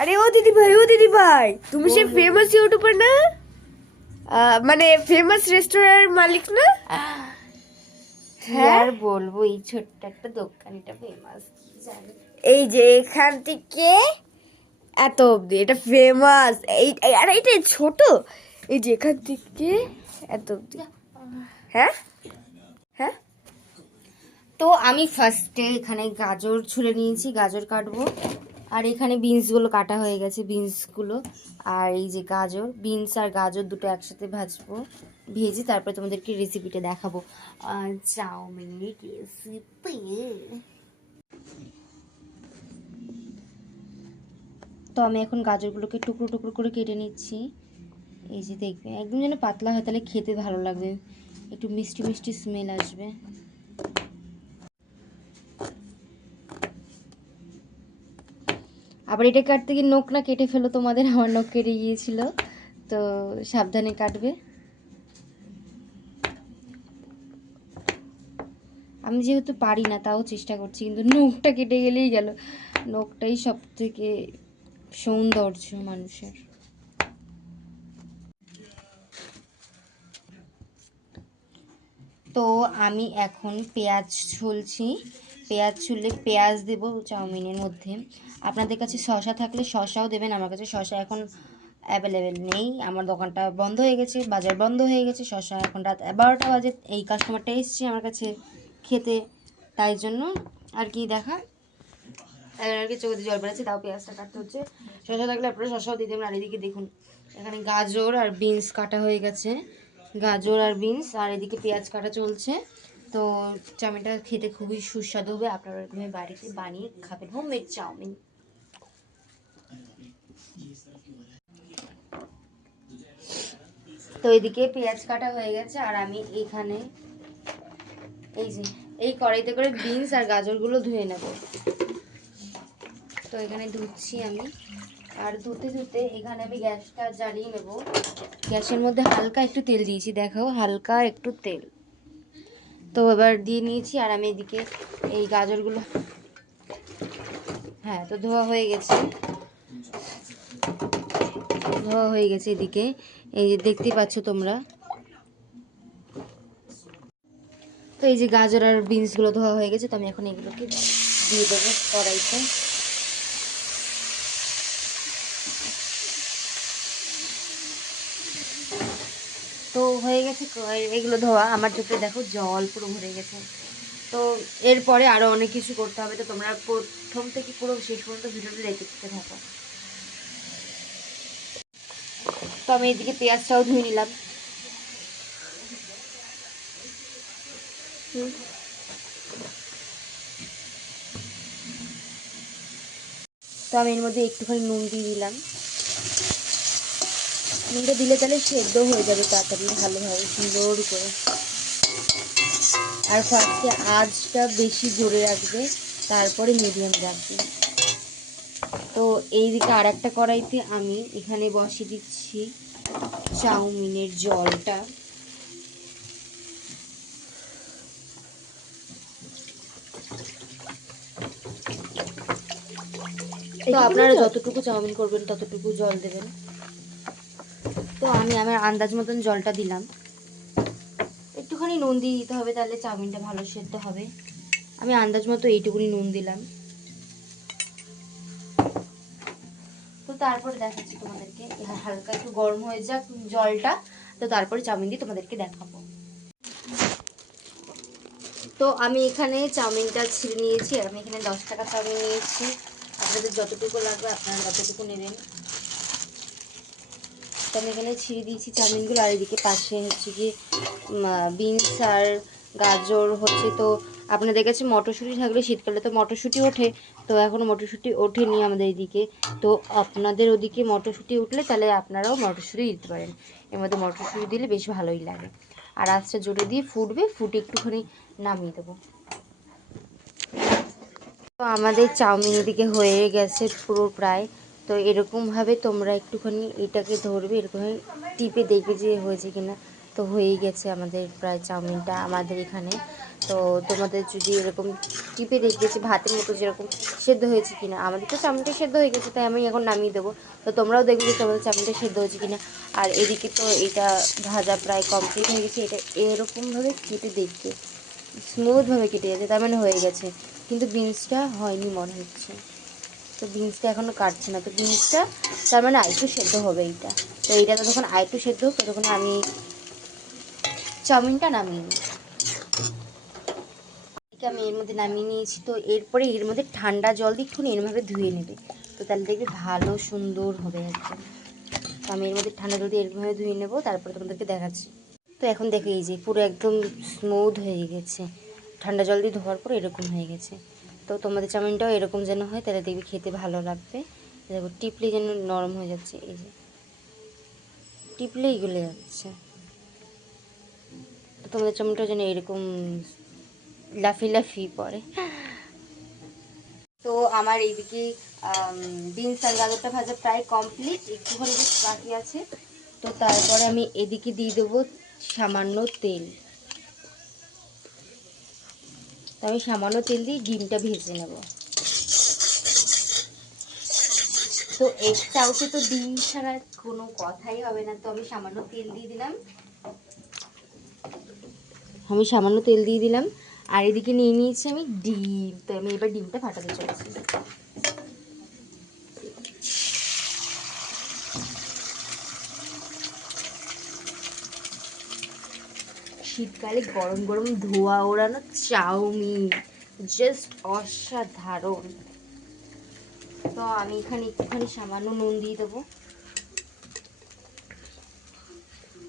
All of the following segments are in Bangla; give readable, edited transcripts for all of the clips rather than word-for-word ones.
আরে ও দিদি ভাই তুমি সেই ফেমাস ইউটিউবার না? মানে ফেমাস রেস্টুরেন্টের মালিক না? কি হ্যাঁ আর বলবো, এই ছোট্ট একটা দোকানটা ফেমাস জানি। এই যে এখান থেকে এত অবধি এটা ফেমাস। আরে এটা ছোট, এই যে এখান থেকে এত অবধি। হ্যাঁ হ্যাঁ তো আমি ফার্স্টে এখানে গাজর ছুলে নিয়েছি, গাজর কাটবো। আর এখানে বিনসগুলো কাটা হয়ে গেছে, বিনসগুলো। আর এই যে গাজর, বিনস আর গাজর দুটো একসাথে ভাজবো, ভেজে তারপরে তোমাদেরকে রেসিপিটা দেখাবো। চাউমিনের রেসিপি। তো আমি এখন গাজরগুলোকে টুকরো টুকরো করে কেটে নিচ্ছি। এই যে দেখবে একদম যেন পাতলা হয়, তাহলে খেতে ভালো লাগবে, একটু মিষ্টি মিষ্টি স্মেল আসবে। আবার এটা কাটতে গিয়ে নখ না কেটে ফেলো তোমাদের, আমার নখ কেটে গিয়েছিল, তো সাবধানে কাটবে। আমি যেহেতু পারি না তাও চেষ্টা করছি, কিন্তু নখটা কেটে গেলেই গেল। নখটাই সব থেকে সৌন্দর্য মানুষের। তো আমি এখন পেঁয়াজ ছুলছি, পেঁয়াজ ছুললে পেঁয়াজ দেবো চাউমিনের মধ্যে। আপনাদের কাছে শসা থাকলে শসাও দেবেন, আমার কাছে শসা এখন অ্যাভেলেবেল নেই, আমার দোকানটা বন্ধ হয়ে গেছে, বাজার বন্ধ হয়ে গেছে। শসা এখন রাত 12টা বাজে, এই কাস্টমারটা এসছে আমার কাছে খেতে, তাই জন্য আর কি দেখা আর কি চোখে জল বেড়াচ্ছে, তাও পেঁয়াজটা কাটতে হচ্ছে। শসা থাকলে আপনারা শসাও দিয়ে দেবেন। আর এদিকে দেখুন এখানে গাজর আর বিনস কাটা হয়ে গেছে, গাজর আর বিনস, আর এদিকে পেঁয়াজ কাটা চলছে। তো চাউমিনটা খেতে খুবই সুস্বাদু হবে, আপনারা এরকম বাড়িতে বানিয়ে খাবেন, হোমমেড চাউমিন। তো এদিকে পেঁয়াজ কাটা হয়ে গেছে, আর আমি এখানে এই যে এই কড়াইতে করে বিনস আর গাজরগুলো ধুয়ে নেব। তো এখানে ধুচ্ছি আমি, আর ধুতে ধুতে এখানে আমি গ্যাসটা জ্বালিয়ে নেব। গ্যাসের মধ্যে হালকা একটু তেল দিয়েছি, দেখাও হালকা একটু তেল। তো এবার দিয়ে নিয়েছি, আর আমি এদিকে এই গাজরগুলো, হ্যাঁ তো ধোয়া হয়ে গেছে, ধোয়া হয়ে গেছে এদিকে, এই যে দেখতে পাচ্ছ তোমরা। তো এই যে গাজর আর বিনসগুলো ধোয়া হয়ে গেছে, তো আমি এখন এগুলোকে দিয়ে দেবো কড়াইতে। তো হয়ে গেছে এগুলো ধোয়া, আমার চোখে দেখো জল পুরো ভরে গেছে। তো এরপরে আরও অনেক কিছু করতে হবে, তো তোমরা প্রথম থেকে পুরো শেষ পর্যন্ত ভিডিওটা দেখতে থাকো। তো আমি এদিকে পেঁয়াজটাও ধুয়ে নিলাম। তো আমি এর মধ্যে একটুখানি নুন দিয়ে দিলাম, নুনটা দিলে তাহলে সেদ্ধ হয়ে যাবে তাড়াতাড়ি ভালোভাবে সুন্দর করে। আর ফার্স্টে আঁচটা বেশি জোরে রাখবে, তারপরে মিডিয়াম রাখবে। তো এইদিকে আর একটা কড়াইতে আমি এখানে বসিয়ে দিচ্ছি চাউমিনের জলটা। তো আপনারা যতটুকু চাউমিন করবেন ততটুকু জল দেবেন। তো আমি আমার আন্দাজ মতন জলটা দিলাম, একটুখানি নুন দিয়ে দিতে হবে, তাহলে চাউমিনটা ভালো সেদ্ধ হবে। আমি আন্দাজ মতো এইটুকুনি নুন দিলাম। তো তারপরে দেখাচ্ছি তোমাদেরকে, হালকা একটু গরম হয়ে যাক জলটা, তো তারপরে চাউমিন দিয়ে তোমাদেরকে দেখাবো। তো আমি এখানে চাউমিনটা ছিঁড়ে নিয়েছি, আর আমি এখানে 10 টাকা চাউমিন নিয়েছি, আপনাদের যতটুকু লাগবে আপনারা ততটুকু নেবেন। তো আমি এখানে ছিঁড়ে দিয়েছি চাউমিনগুলো, আর এদিকে পাশে হচ্ছে কি বিনস আর গাজর হচ্ছে। তো আপনাদের কাছে মটরশুঁটি থাকলে, শীতকালে তো মটরশুঁটি ওঠে, তো এখনও মটরশুঁটি ওঠেনি আমাদের এদিকে। তো আপনাদের ওদিকে মটরশুঁটি উঠলে তাহলে আপনারাও মটরশুঁটি দিতে পারেন, এর মধ্যে মটরশুঁটি দিলে বেশ ভালোই লাগে। আর আঁচটা জোরে দিয়ে ফুটবে, ফুটে একটুখানি নামিয়ে দেবো। তো আমাদের চাউমিন এদিকে হয়ে গেছে পুরো প্রায়। তো এরকমভাবে তোমরা একটুখানি এটাকে ধরবে, এরকমভাবে টিপে দেখবে যে হয়েছে কিনা। তো হয়েই গেছে আমাদের প্রায় চাউমিনটা আমাদের এখানে। তো তোমাদের যদি এরকম টিপে দেখেছি ভাতের মতো যেরকম সেদ্ধ হয়েছে কিনা, আমাদের তো চাউমিনটা সেদ্ধ হয়ে গেছে, তাই আমি এখন নামিয়ে দেবো। তো তোমরাও দেখবে যে তোমাদের চাউমিনটা সেদ্ধ হয়েছে কিনা। আর এদিকে তো এটা ভাজা প্রায় কমপ্লিট হয়ে গেছে। এটা এরকমভাবে কেটে দেখবে, স্মুথভাবে কেটে গেছে, তার মানে হয়ে গেছে। কিন্তু বিনসটা হয়নি মনে হচ্ছে, তো বিনসটা এখনও কাটছে না। তো বিনসটা তার মানে আরেকটু সেদ্ধ হবে এইটা। তো এইটা যখন আরেকটু সেদ্ধ হোক ততক্ষণ আমি চাউমিনটা নামিয়ে নিই। আমি এর মধ্যে নামিয়ে নিয়েছি। তো এরপরে এর মধ্যে ঠান্ডা জল দিয়ে একটু এরমভাবে ধুয়ে নেবে, তো তাহলে দেখবে ভালো সুন্দর হবে একদম। তো আমি এর মধ্যে ঠান্ডা জল দিয়ে এরকমভাবে ধুয়ে নেবো, তারপরে তোমাদেরকে দেখাচ্ছি। তো এখন দেখো এই যে পুরো একদম স্মুথ হয়ে গেছে, ঠান্ডা জল দিয়ে ধোয়ার পর এরকম হয়ে গেছে। তো তোমাদের চাউমিনটাও এরকম যেন হয়, তাহলে দেখবি খেতে ভালো লাগবে। দেখো টিপলে যেন নরম হয়ে যাচ্ছে, এই যে টিপলেই গলে যাচ্ছে। তো তোমাদের চাউমিনটা যেন এরকম লাফি লাফি পড়ে। তো আমার এইদিকে বিনস আর গাজরটা ভাজা প্রায় কমপ্লিট, একটুখানি জাস্ট বাকি আছে। তো তারপরে আমি এদিকে দিয়ে দেবো সামান্য তেল। তো আমি সামান্য তেল দিয়ে ডিমটা ভেজে নেব। তো এগ চাউতে তো ডিম ছাড়া কোনো কথাই হবে না, তো আমি সামান্য তেল দিয়ে দিলাম। আর এদিকে নিয়ে নিয়েছি আমি ডিম। তো আমি এবার ডিমটা ফাটাতে চলেছি। শীতকালে গরম গরম ধোয়া ওড়ানো চাউমিন, জাস্ট অসাধারণ। তো আমি এখানে একটুখানি সামান্য নুন দিয়ে দেবো।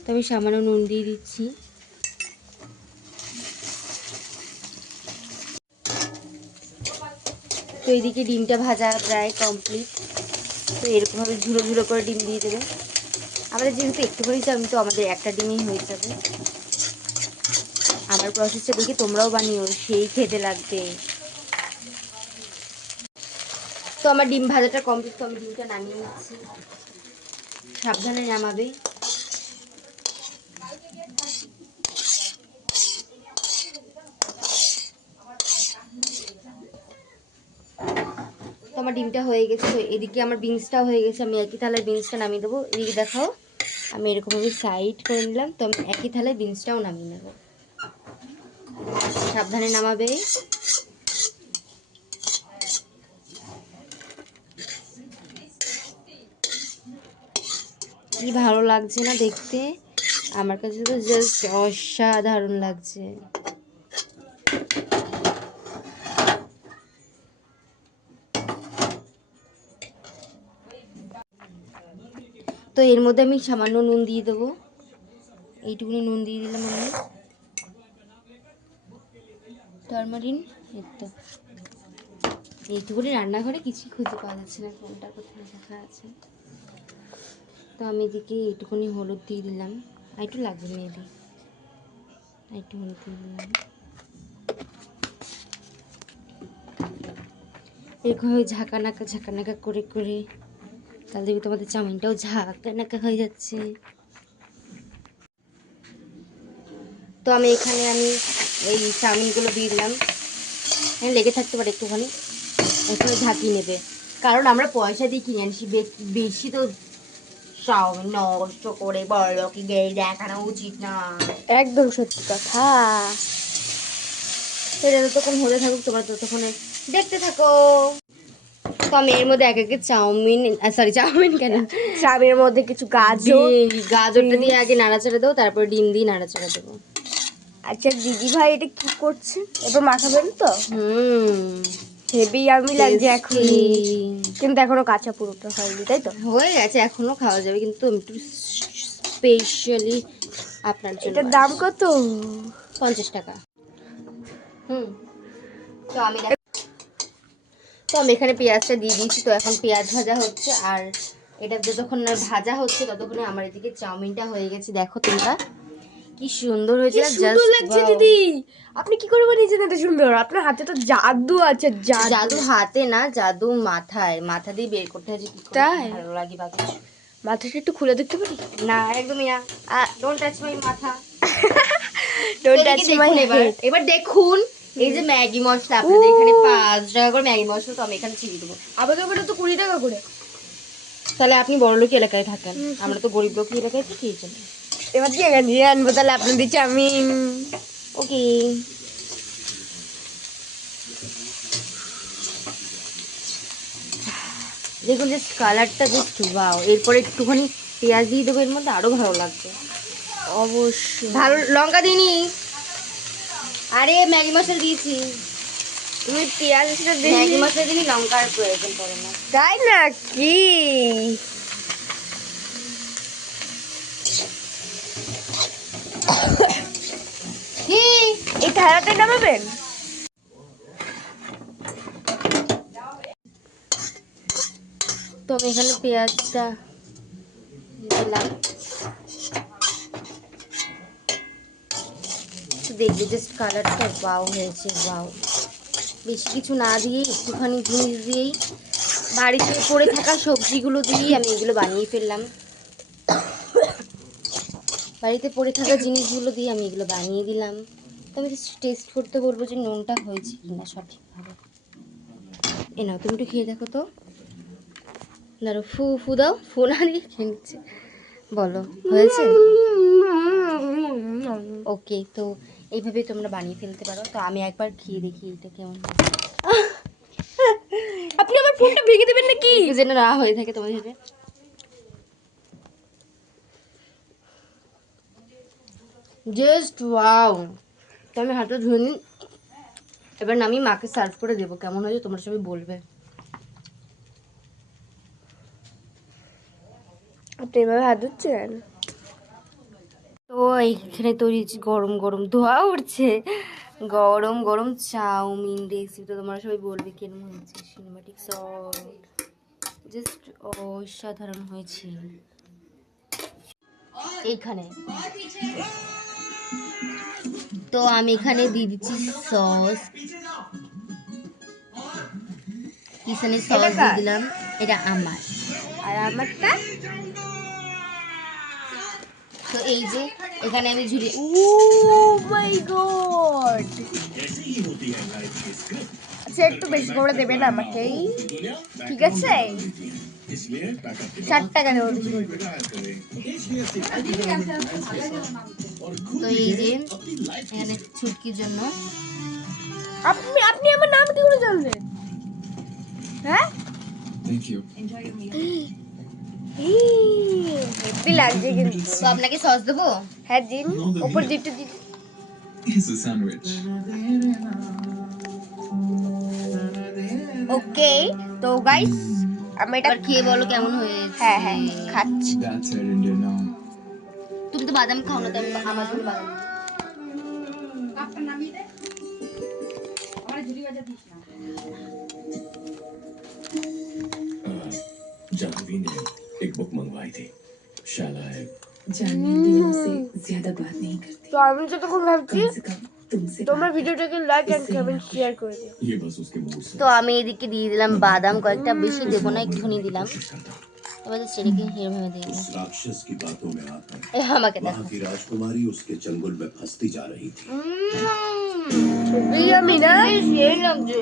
তো আমি সামান্য নুন দিয়ে দিচ্ছি। তো এইদিকে ডিমটা ভাজা প্রায় কমপ্লিট। তো এরকমভাবে ঝুড়ো ঝুড়ো করে ডিম দিয়ে দেবে। আমাদের যেহেতু একটুখানি চাউমিন, তো আমাদের একটা ডিমই হয়ে যাবে। আমার প্রসেসটা দেখি তোমরাও বানিও, সেই খেতে লাগবে। তো আমার ডিম ভাজাটা কমপ্লিট, তো আমি ডিমটা নামিয়ে নিচ্ছি। সাবধানে নামাবে। তো আমার ডিমটা হয়ে গেছে। তো এদিকে আমার বিনসটাও হয়ে গেছে, আমি একই থালায় বিনসটা নামিয়ে দেবো। এদিকে দেখাও, আমি এরকমভাবে সাইড করে নিলাম। তো আমি একই থালায় বিনসটাও নামিয়ে নেব। সাবধানে নামাবে। কি ভালো লাগছে না দেখতে, আমার কাছে তো জাস্ট অসাধারণ লাগছে। তো এর মধ্যে আমি সামান্য নুন দিয়ে দেবো, এইটুকুনি নুন দিয়ে দিলাম আমি। টারমারিন, তো এইটুকুনি রান্নাঘরে কিছুই খুঁজে পাওয়া যাচ্ছে না, কোনটা কোথায় রাখা আছে। তো আমি এদিকে এইটুকুনি হলুদ দিয়ে দিলাম, আর একটু লাগবে মেবি, একটু হলুদ দিয়ে দিলাম। এরকমভাবে ঝাঁকানাকা করে করে, তাহলে দেখবি তোমাদের চাউমিনটাও ঝাঁকানাকা হয়ে যাচ্ছে। তো আমি এখানে এই চাউমিনগুলো দিয়ে দিলাম। লেগে থাকতে পারে একটুখানি, একটু ঝাঁকিয়ে নেবে, কারণ আমরা পয়সা দিয়ে কিনে আনছি। বেশি তো চাউমিন নষ্ট করে বড় কি দেখানো উচিত না। একদম সত্যি কথা। সেটা ততক্ষণ হতে থাকুক, তোমরা ততক্ষণে দেখতে থাকো। তো আমি এর মধ্যে এক একে চাউমিন কেন, চাউমিনের মধ্যে কিছু গাজরটা দিয়ে আগে নাড়াচাড়া দেবো, তারপর ডিম দিয়ে নাড়াচাড়া দেবো। আচ্ছা দিদি ভাই এটা কি করছে, এবার মাখাবেন তো? হেভি আমি লাগছে এখন, কিন্তু এখনো কাঁচা পুরোটা হয়নি, তাই তো? হয়ে গেছে, এখনো খাওয়া যাবে, কিন্তু একটু স্পেশালি আপনার জন্য। এটার দাম কত? 50 টাকা। তো আমি এখানে পেঁয়াজটা দিয়ে দিয়েছি। তো এখন পেঁয়াজ ভাজা হচ্ছে, আর এটা যতক্ষণ না ভাজা হচ্ছে ততক্ষণে আমার এদিকে চাউমিনটা হয়ে গেছে। দেখো তোমরা কি সুন্দর হয়েছে, সুন্দর লাগছে দিদি। আপনি কি করে বানিয়েছেন এত সুন্দর? আপনার হাতে তো জাদু আছে। জাদু হাতে না, জাদু মাথায়, মাথা দিয়ে বের করতে হয়েছে। তাই ভালো লাগে বা কিছু। মাথাটা একটু খুলে দেখতে পারি? না, একদমই না। ডোন্ট টাচ মাই মাথা। Don't এদিকে touch my দেখুন এবার head. এবার দেখুন এই যে ম্যাগি মশলা আপনাদের এখানে 5 টাকা করে ম্যাগি মশলা, তো আমি এখানে ছিটিয়ে দেবো। আমাদের ওখানে তো 20 টাকা করে। তাহলে আপনি বড়লোকি এলাকায় থাকেন, আমরা তো গরিব লোকি এলাকায় থাকি, এই জন্য। এবার দিয়ে নিয়ে আনবো তাহলে আপনাদের চাউমিন। ওকে, দেখুন জাস্ট কালারটা জাস্ট ওয়াও। এরপরে একটুখানি পেঁয়াজ দিয়ে দেবো, এর মধ্যে আরো ভালো লাগবে। অবশ্যই। ভালো লঙ্কা দিইনি, আরে ম্যাগি মশলা দিয়েছি। তুমি পেঁয়াজটা ম্যাগি দিই। মশলা দিলে লঙ্কার প্রয়োজন পড়ে না। তাই না কি? কি এই থালাতে নামাবেন? তো আমি এখানে পেঁয়াজটা দিলাম, দেখবে জাস্ট কালারটা ওয়াও হয়েছে, ওয়াও। বেশি কিছু না দিয়ে একটুখানি জিনিস দিয়েই, বাড়িতে পড়ে থাকা সবজিগুলো দিয়েই আমি এগুলো বানিয়ে ফেললাম। বাড়িতে পড়ে থাকা জিনিসগুলো দিয়ে আমি এগুলো বানিয়ে দিলাম। তো আমি জাস্ট টেস্ট করতে বলবো যে নুনটা হয়েছে কিনা সঠিকভাবে। এ নাও, তুমি একটু খেয়ে দেখো তো। ধরো, ফু ফু দাও, ফু না দিয়ে খেয়ে নিচ্ছে। বলো হয়েছে? ওকে, তো এইভাবে তোমরা বানিয়ে ফেলতে পারো। তো আমি একবার খেয়ে দেখি এটা কেমন। আপনি আমার ফোনটা ভেঙে দেবেন নাকি? যেন না হয়ে থাকে তোমাদের সাথে। Just wow. তো আমি হাতটা ধুয়ে নিই, এবার আমি মাকে সার্ভ করে দেবো। কেমন হয়েছে তোমরা সবাই বলবে। আপনি এভাবে হাত ধুচ্ছেন? তো এইখানে তৈরি হচ্ছে গরম গরম, ধোয়া উঠছে, গরম গরম চাউমিন রেসিপি। তো তোমরা সবাই বলবে কেমন হয়েছে। সিনেমাটিক সল্ট জাস্ট অসাধারণ হয়েছে। এইখানে তো আমি এখানে দিয়ে দিচ্ছি সস, কিষানের সস দিয়ে দিলাম। এটা আমার, আর আমারটা? তো এই যে এখানে আমি ঝুলিয়ে। ও মাই গড! আচ্ছা, একটু বেশি করে দেবেন আমাকেই, ঠিক আছে? 4 টাকা দেবো বেশি করে। তো এই যে এখানে ছুটকির জন্য আপনি আপনি আমার নাম কি করে জানলেন? হ্যাঁ, হেভি লাগছে কিন্তু। তো আপনাকে সস দেবো। হ্যাঁ দিন, উপর দিকটা দিন। ওকে, তো গাইস আমি এটা এবার খেয়ে বলো কেমন হয়েছে। হ্যাঁ হ্যাঁ খাচ্ছি। তুমি তো বাদাম খাও না, তো আমি আমার জন্য বাদাম নিই। जानवी ने एक बुक मंगवाई थी, शाला है। जानवी दिनों से ज्यादा बात नहीं करती, তো আমি যতক্ষণ ভাবছি कम से कम तुमसे তোমরা बात ভিডিওটাকে লাইক এন্ড इससे কমেন্ট मैं শেয়ার করে দিও। ये बस उसके मूड से তো আমি এদিকে দিয়ে দিলাম বাদাম কয়েকটা, বেশি দেবো না, একটুখানি দিলাম। कोशिश करता। এবার সেটাকে এরভাবে দিয়ে দিলাম। उस राक्षस की बातों में आकर আমাকে দেখো। वहाँ की राजकुमारी उसके चंगुल में फंसती जा रही थी। খুবই আমি না সেই লাগছে।